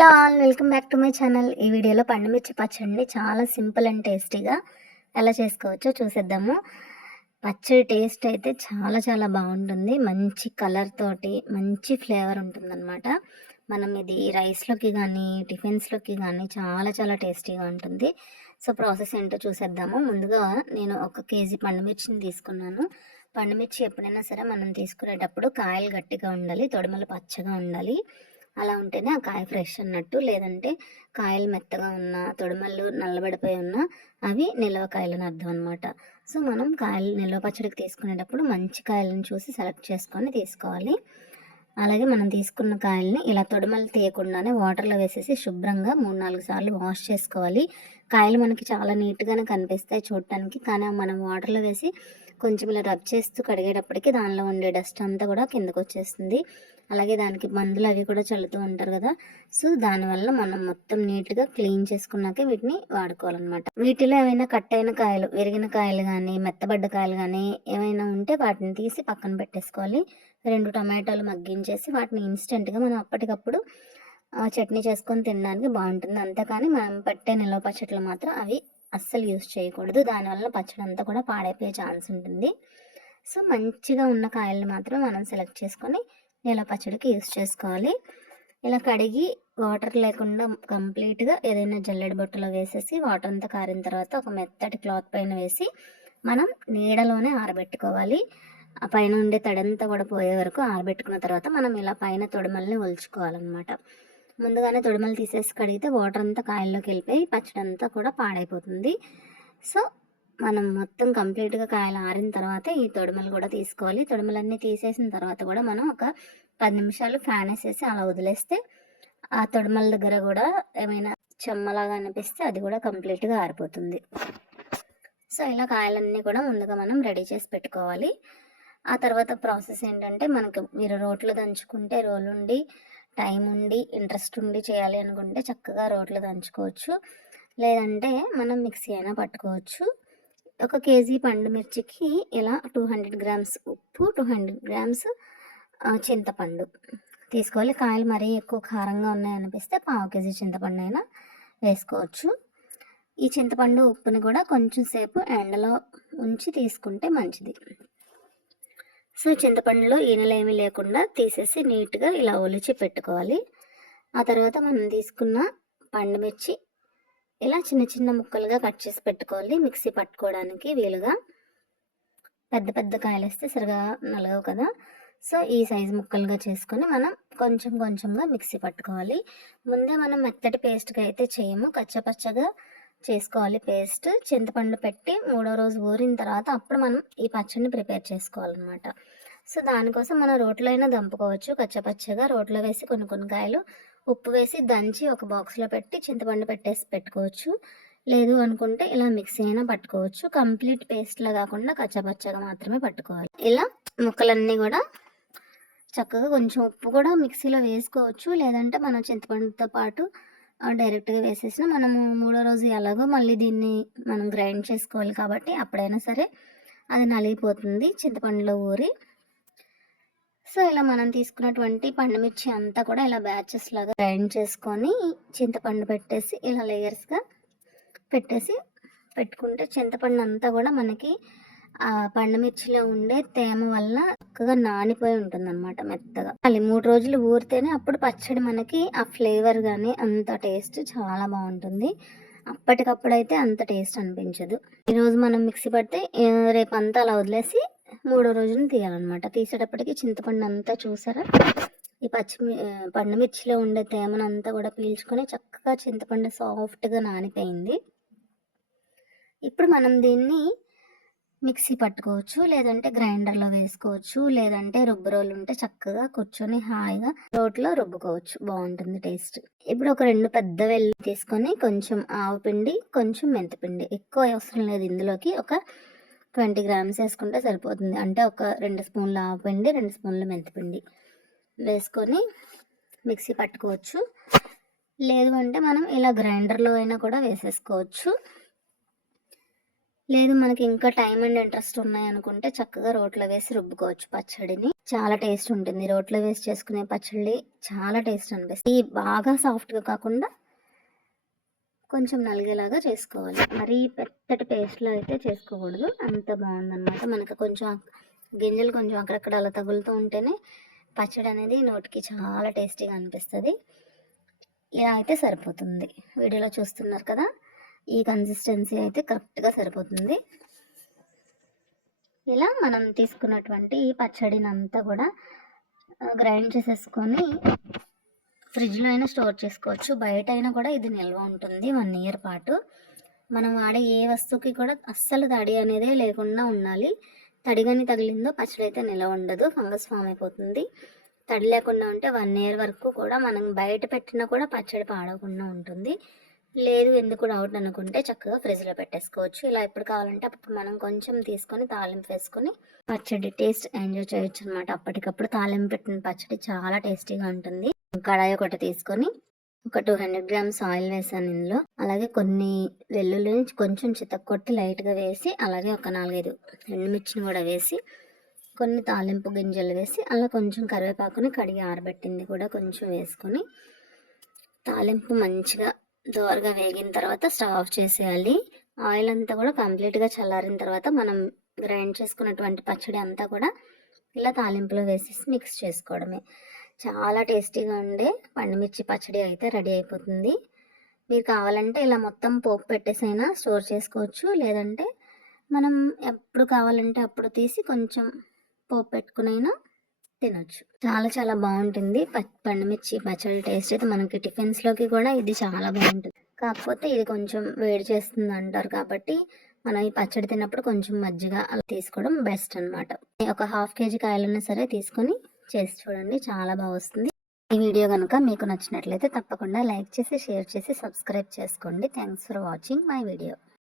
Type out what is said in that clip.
Hello all, welcome back to my channel. ఈ వీడియోలో పండుమిర్చి పచ్చడిని చాలా సింపుల్ అండ్ టేస్టీగా ఎలా చేసుకోవచ్చో చూసేద్దాము. పచ్చడి టేస్ట్ అయితే చాలా చాలా బాగుంటుంది. మంచి కలర్ తోటి మంచి ఫ్లేవర్ ఉంటుందన్నమాట. మనం ఇది రైస్లోకి కానీ టిఫిన్స్లోకి కానీ చాలా చాలా టేస్టీగా ఉంటుంది. సో ప్రాసెస్ ఏంటో చూసేద్దాము. ముందుగా నేను 1 కేజీ పండుమిర్చిని తీసుకున్నాను. పండుమిర్చి ఎప్పుడైనా సరే మనం తీసుకునేటప్పుడు కాయలు గట్టిగా ఉండాలి, తొడిమలు పచ్చగా ఉండాలి. అలా ఉంటేనే ఆ కాయ ఫ్రెష్ అన్నట్టు. లేదంటే కాయలు మెత్తగా ఉన్నా, తొడిమలు నల్లబడిపోయి ఉన్నా అవి నిల్వ కాయలని అర్థం అనమాట. సో మనం కాయలు నిల్వ పచ్చడికి తీసుకునేటప్పుడు మంచి కాయలను చూసి సెలెక్ట్ చేసుకొని తీసుకోవాలి. అలాగే మనం తీసుకున్న కాయల్ని ఇలా తొడిమలు తీయకుండానే వాటర్లో వేసేసి శుభ్రంగా 3-4 సార్లు వాష్ చేసుకోవాలి. కాయలు మనకి చాలా నీట్గానే కనిపిస్తాయి చూడటానికి, కానీ మనం వాటర్లో వేసి కొంచెం ఇలా రబ్ చేస్తూ కడిగేటప్పటికి దానిలో ఉండే డస్ట్ అంతా కూడా కిందకు వచ్చేస్తుంది. అలాగే దానికి మందులు అవి కూడా చల్లుతూ ఉంటారు కదా. సో దానివల్ల మనం మొత్తం నీట్గా క్లీన్ చేసుకున్నాకే వీటిని వాడుకోవాలన్నమాట. వీటిలో ఏమైనా కట్ అయిన కాయలు, విరిగిన కాయలు కానీ మెత్తబడ్డ కాయలు కానీ ఏమైనా ఉంటే వాటిని తీసి పక్కన పెట్టేసుకోవాలి. 2 టమాటాలు మగ్గించేసి వాటిని ఇన్స్టెంట్గా మనం అప్పటికప్పుడు చట్నీ చేసుకొని తినడానికి బాగుంటుంది. అంతేకాని మనం పెట్టే నిల్వ పచ్చట్లు మాత్రం అవి అస్సలు యూస్ చేయకూడదు. దానివల్ల పచ్చడి అంతా కూడా పాడైపోయే ఛాన్స్ ఉంటుంది. సో మంచిగా ఉన్న కాయల్ని మాత్రం మనం సెలెక్ట్ చేసుకొని నిల్వ పచ్చడికి యూస్ చేసుకోవాలి. ఇలా కడిగి వాటర్ లేకుండా కంప్లీట్గా ఏదైనా జల్లెడ బొట్టలో వేసేసి వాటర్ అంతా కారిన తర్వాత ఒక మెత్తటి క్లాత్ పైన వేసి మనం నీడలోనే ఆరబెట్టుకోవాలి. ఆ పైన ఉండే తడంతా కూడా పోయే వరకు ఆరబెట్టుకున్న తర్వాత మనం ఇలా పైన తొడిమల్ని ఒలుచుకోవాలన్నమాట. ముందుగానే తొడిమలు తీసేసి కడిగితే వాటర్ అంతా కాయల్లోకి వెళ్ళిపోయి పచ్చడి అంతా కూడా పాడైపోతుంది. సో మనం మొత్తం కంప్లీట్గా కాయలు ఆరిన తర్వాత ఈ తొడిమలు కూడా తీసుకోవాలి. తొడిమలన్నీ తీసేసిన తర్వాత కూడా మనం ఒక 10 నిమిషాలు ఫ్యాన్ వేసేసి అలా వదిలేస్తే ఆ తొడిమల దగ్గర కూడా ఏమైనా చెమ్మలాగా అనిపిస్తే అది కూడా కంప్లీట్గా ఆరిపోతుంది. సో ఇలా కాయలన్నీ కూడా ముందుగా మనం రెడీ చేసి పెట్టుకోవాలి. ఆ తర్వాత ప్రాసెస్ ఏంటంటే, మనకు మీరు రోట్లో దంచుకుంటే రోలుండి టైం ఉండి ఇంట్రెస్ట్ ఉండి చేయాలి అనుకుంటే చక్కగా రోట్లో దంచుకోవచ్చు. లేదంటే మనం మిక్సీ అయినా పట్టుకోవచ్చు. 1 కేజీ పండుమిర్చికి ఇలా 200 గ్రామ్స్ ఉప్పు, 200 గ్రామ్స్ చింతపండు తీసుకోవాలి. కాయలు మరీ ఎక్కువ కారంగా ఉన్నాయనిపిస్తే 1/2 కేజీ చింతపండు అయినా వేసుకోవచ్చు. ఈ చింతపండు ఉప్పుని కూడా కొంచెం సేపు ఎండలో ఉంచి తీసుకుంటే మంచిది. సో చింతపండులో ఈనెలు ఏమీ లేకుండా తీసేసి నీట్గా ఇలా ఒలిచి పెట్టుకోవాలి. ఆ తర్వాత మనం తీసుకున్న పండుమిర్చి ఇలా చిన్న చిన్న ముక్కలుగా కట్ చేసి పెట్టుకోవాలి, మిక్సీ పట్టుకోవడానికి వీలుగా. పెద్ద పెద్ద కాయలు వేస్తే సరిగా నలగవు కదా. సో ఈ సైజు ముక్కలుగా చేసుకొని మనం కొంచెం కొంచెంగా మిక్సీ పట్టుకోవాలి. ముందే మనం మెత్తటి పేస్ట్గా అయితే చేయము, కచ్చపచ్చగా చేసుకోవాలి పేస్ట్. చింతపండు పెట్టి 3వ రోజు ఊరిన తర్వాత అప్పుడు మనం ఈ పచ్చడిని ప్రిపేర్ చేసుకోవాలన్నమాట. సో దానికోసం మనం రోట్లో అయినా దంపుకోవచ్చు. కచ్చపచ్చగా రోట్లో వేసి కొన్ని కాయలు ఉప్పు వేసి దంచి ఒక బాక్స్లో పెట్టి చింతపండు పెట్టేసి పెట్టుకోవచ్చు. లేదు అనుకుంటే ఇలా మిక్సీ అయినా పట్టుకోవచ్చు. కంప్లీట్ పేస్ట్లా కాకుండా కచ్చపచ్చగా మాత్రమే పట్టుకోవాలి. ఇలా ముక్కలన్నీ కూడా చక్కగా కొంచెం ఉప్పు కూడా మిక్సీలో వేసుకోవచ్చు. లేదంటే మనం చింతపండుతో పాటు డైరెక్ట్గా వేసేసిన మనము 3వ రోజు ఎలాగో మళ్ళీ దీన్ని మనం గ్రైండ్ చేసుకోవాలి కాబట్టి అప్పుడైనా సరే అది నలిగిపోతుంది చింతపండులో ఊరి. సో ఇలా మనం తీసుకున్నటువంటి పండుమిర్చి అంతా కూడా ఇలా బ్యాచెస్ లాగా గ్రైండ్ చేసుకొని చింతపండు పెట్టేసి ఇలా లేయర్స్గా పెట్టేసి పెట్టుకుంటే చింతపండు అంతా కూడా మనకి ఆ పండుమిర్చిలో ఉండే తేమ వల్ల చక్కగా నానిపోయి ఉంటుంది అనమాట మెత్తగా. మళ్ళీ 3 రోజులు ఊరితేనే అప్పుడు పచ్చడి మనకి ఆ ఫ్లేవర్ కానీ అంత టేస్ట్ చాలా బాగుంటుంది. అప్పటికప్పుడైతే అంత టేస్ట్ అనిపించదు. ఈరోజు మనం మిక్సీ పడితే రేపు అంతా అలా వదిలేసి 3వ రోజున తీయాలన్నమాట. తీసేటప్పటికి చింతపండు అంతా చూసారా ఈ పండుమిర్చిలో ఉండే తేమనంతా కూడా పీల్చుకొని చక్కగా చింతపండు సాఫ్ట్గా నానిపోయింది. ఇప్పుడు మనం దీన్ని మిక్సీ పట్టుకోవచ్చు, లేదంటే గ్రైండర్లో వేసుకోవచ్చు, లేదంటే రుబ్బురోలు ఉంటే చక్కగా కూర్చొని హాయిగా రోట్లో రుబ్బుకోవచ్చు, బాగుంటుంది టేస్ట్. ఇప్పుడు ఒక 2 పెద్ద వెల్లు తీసుకొని కొంచెం ఆవు పిండి, కొంచెం మెంతిపిండి, ఎక్కువ అవసరం లేదు. ఇందులోకి ఒక 20 గ్రామ్స్ వేసుకుంటే సరిపోతుంది. అంటే ఒక 2 స్పూన్ల ఆవు పిండి, 2 స్పూన్ల మెంతిపిండి వేసుకొని మిక్సీ పట్టుకోవచ్చు. లేదు అంటే మనం ఇలా గ్రైండర్లో అయినా కూడా వేసేసుకోవచ్చు. లేదు మనకి ఇంకా టైం అండ్ ఇంట్రెస్ట్ ఉన్నాయనుకుంటే చక్కగా రోట్లో వేసి రుబ్బుకోవచ్చు పచ్చడిని. చాలా టేస్ట్ ఉంటుంది. రోట్లో వేసి చేసుకునే పచ్చడి చాలా టేస్ట్ అనిపిస్తుంది. ఇది బాగా సాఫ్ట్గా కాకుండా కొంచెం నలిగేలాగా చేసుకోవాలి. మరీ పెద్దటి పేస్ట్లో అయితే చేసుకోకూడదు. అంత బాగుందన్నమాట. మనకు కొంచెం గింజలు కొంచెం అక్కడక్కడ అలా తగులుతూ ఉంటేనే పచ్చడి అనేది నోటికి చాలా టేస్టీగా అనిపిస్తుంది. ఇలా అయితే సరిపోతుంది. వీడియోలో చూస్తున్నారు కదా, ఈ కన్సిస్టెన్సీ అయితే కరెక్ట్గా సరిపోతుంది. ఇలా మనం తీసుకున్నటువంటి ఈ పచ్చడిని అంతా కూడా గ్రైండ్ చేసేసుకొని ఫ్రిడ్జ్లో అయినా స్టోర్ చేసుకోవచ్చు. బయట అయినా కూడా ఇది నిల్వ ఉంటుంది 1 ఇయర్ పాటు. మనం వాడే ఏ వస్తువుకి కూడా అస్సలు తడి అనేదే లేకుండా ఉండాలి. తడిగాని తగిలిందో పచ్చడి అయితే నిల్వ ఉండదు, ఫంగస్ ఫామ్ అయిపోతుంది. తడి లేకుండా ఉంటే 1 ఇయర్ వరకు కూడా మనం బయట పెట్టినా కూడా పచ్చడి పాడవకుండా ఉంటుంది. లేదు ఎందుకు డౌట్ అనుకుంటే చక్కగా ఫ్రిడ్జ్లో పెట్టేసుకోవచ్చు. ఇలా ఎప్పుడు కావాలంటే అప్పుడు మనం కొంచెం తీసుకొని తాలింపు వేసుకొని పచ్చడి టేస్ట్ ఎంజాయ్ చేయొచ్చు అనమాట. అప్పటికప్పుడు తాలింపు పెట్టిన పచ్చడి చాలా టేస్టీగా ఉంటుంది. కడాయి ఒకటి తీసుకొని ఒక 200 గ్రామ్స్ ఆయిల్ వేసాను ఇందులో. అలాగే కొన్ని వెల్లుల్లిని కొంచెం చితక్కొట్టి లైట్గా వేసి, అలాగే ఒక 4-5 ఎండుమిర్చిని కూడా వేసి, కొన్ని తాలింపు గింజలు వేసి, అలా కొంచెం కరివేపాకుని కడిగి ఆరబెట్టింది కూడా కొంచెం వేసుకొని, తాలింపు మంచిగా దోరగా వేగిన తర్వాత స్టవ్ ఆఫ్ చేసేయాలి. ఆయిల్ అంతా కూడా కంప్లీట్గా చల్లారిన తర్వాత మనం గ్రైండ్ చేసుకున్నటువంటి పచ్చడి అంతా కూడా ఇలా తాలింపులో వేసేసి మిక్స్ చేసుకోవడమే. చాలా టేస్టీగా ఉండే పండుమిర్చి పచ్చడి అయితే రెడీ అయిపోతుంది. మీరు కావాలంటే ఇలా మొత్తం పోపు పెట్టేసైనా స్టోర్ చేసుకోవచ్చు, లేదంటే మనం ఎప్పుడు కావాలంటే అప్పుడు తీసి కొంచెం పోపు పెట్టుకునైనా తినొచ్చు. చాలా చాలా బాగుంటుంది పండుమిర్చి పచ్చడి టేస్ట్ అయితే. మనకి టిఫిన్స్లోకి కూడా ఇది చాలా బాగుంటుంది. కాకపోతే ఇది కొంచెం వేడి చేస్తుంది అంటారు కాబట్టి మనం ఈ పచ్చడి తిన్నప్పుడు కొంచెం మజ్జిగ అలా తీసుకోవడం బెస్ట్ అనమాట. ఒక 1/2 కేజీ కాయలన్నా సరే తీసుకొని చేసి చూడండి, చాలా బాగా వస్తుంది. ఈ వీడియో కనుక మీకు నచ్చినట్లయితే తప్పకుండా లైక్ చేసి, షేర్ చేసి, సబ్స్క్రైబ్ చేసుకోండి. Thanks for watching my video.